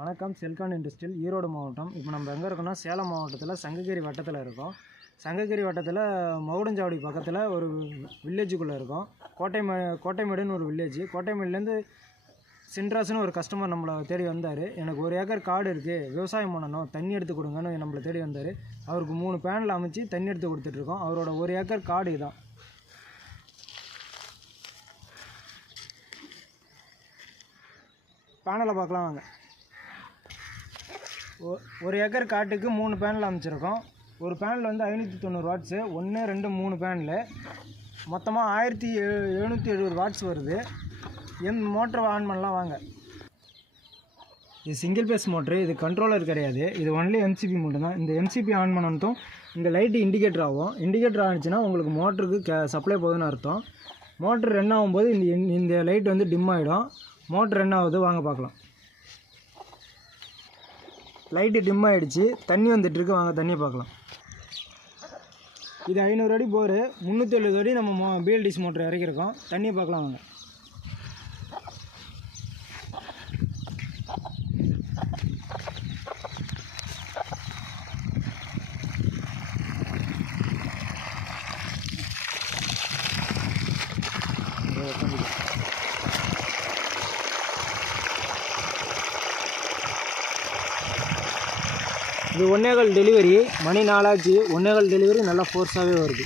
வணக்கம். செல்கான் இண்டஸ்ட்ரியல், ஈரோடு மாவட்டம். இப்போ நம்ம எங்கே இருக்கோம்னா சேலம் மாவட்டத்தில் சங்ககிரி வட்டத்தில் இருக்கோம். சங்ககிரி வட்டத்தில் மகுடஞ்சாவடி பக்கத்தில் ஒரு வில்லேஜுக்குள்ளே இருக்கோம். கோட்டைமேடுன்னு ஒரு வில்லேஜ். கோட்டைமேடுலேருந்து சின்ராஸ்னு ஒரு கஸ்டமர் நம்மளை தேடி வந்தார். எனக்கு 1 ஏக்கர் காடு இருக்குது, விவசாயம் பண்ணணும், தண்ணி எடுத்து கொடுங்கன்னு நம்மளை தேடி வந்தார். அவருக்கு 3 பேனல் அமைச்சு தண்ணி எடுத்து கொடுத்துட்ருக்கோம். அவரோட 1 ஏக்கர் காடு இதுதான். பேனலை பார்க்கலாம் வாங்க. 1 ஏக்கர் காட்டுக்கு 3 பேனல் அமைச்சிருக்கோம். ஒரு பேனல் வந்து 590 வாட்ஸு, 1 2 3 பேனலு மொத்தமாக 1770 வாட்ஸ் வருது. மோட்டர் ஆன் பண்ணலாம் வாங்க. இது சிங்கிள் பேஸ் மோட்ரு, இது கண்ட்ரோலர் கிடையாது, இது ஒன்லி எம்சிபி மட்டும்தான். இந்த எம்சிபி ஆன் பண்ணதும் இங்கே லைட்டு இண்டிகேட்டர் ஆகும். இண்டிகேட்டர் ஆனிச்சுன்னா உங்களுக்கு மோட்டருக்கு சப்ளை போகுதுன்னு அர்த்தம். மோட்ரு ரன் ஆகும்போது இந்த லைட் வந்து டிம் ஆகிடும். மோட்ரு ரன் ஆகுது, வாங்க பார்க்கலாம். லைட்டு டிம் ஆகிடுச்சு, தண்ணி வந்துட்டுருக்கு, வாங்க தண்ணியை பார்க்கலாம். இது 500 அடி போரு, 370 அடி நம்ம பிஎல்டிசி மோட்டர் இறக்கிருக்கோம். தண்ணியை பார்க்கலாம் வாங்க. இது 1 ஏகல் டெலிவரி, மணி 4 ஆச்சு. 1 ஏகல் டெலிவரி நல்லா ஃபோர்ஸாகவே வருது.